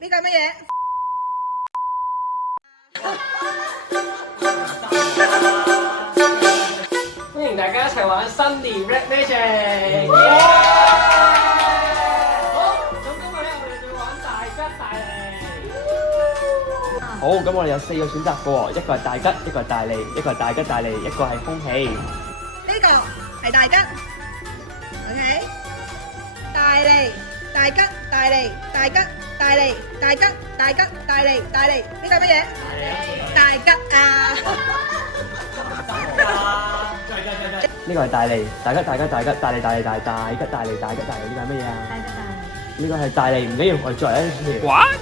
呢個係乜嘢？歡迎大家一齊玩新年 Red Magic。好，咁今日咧我哋就玩大吉大利。好，咁我哋有4個選擇嘅喎，一個係大吉，一個係大利，一個係大吉大利，一個係空氣。呢個係大吉，OK？大利、大吉、大利、大吉、大利、大吉、大吉、大利、大利，呢個係乜嘢？大吉啊！呢個係大利，大吉大吉大吉大利大利大大吉大利大吉大利，呢個係乜嘢啊？呢個係大利，唔緊要，我哋再嚟一次。What？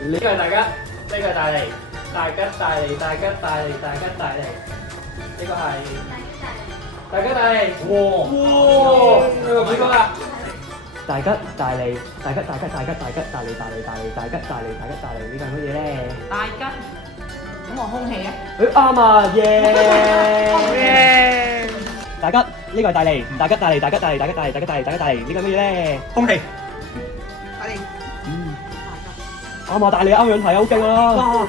呢個係大吉，呢個係大利，大吉大利，大吉大利，大吉大利。呢個係大吉大利。哇！幾個啊？大吉大利，大吉大吉大吉大吉大利大利大利大吉大利大吉大利，呢個係乜嘢咧？大吉，咁我空氣啊！誒啱啊，耶！大吉，呢個係大利，大吉大利，大吉大利，大吉大利，大吉大利，大吉大利，呢個係乜嘢咧？空氣。大利，啱啊，大利歐陽題好勁啊！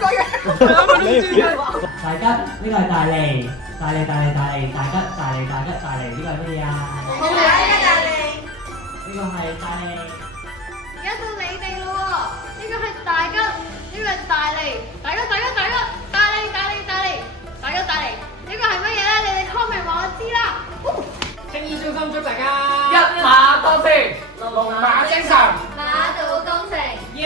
大吉，呢個係大利，大利大利大利，大吉大利大吉大利，呢個係乜嘢啊？好嘅，大利。呢個係大利。而家到你哋咯喎，呢個係大吉，呢個係大利，大吉大吉大吉，大利大利大利，大吉大利，呢個係乜嘢咧？你哋 comment 話我知啦。青衣小心祝大家一馬當先，龍馬精神，馬到功成。耶！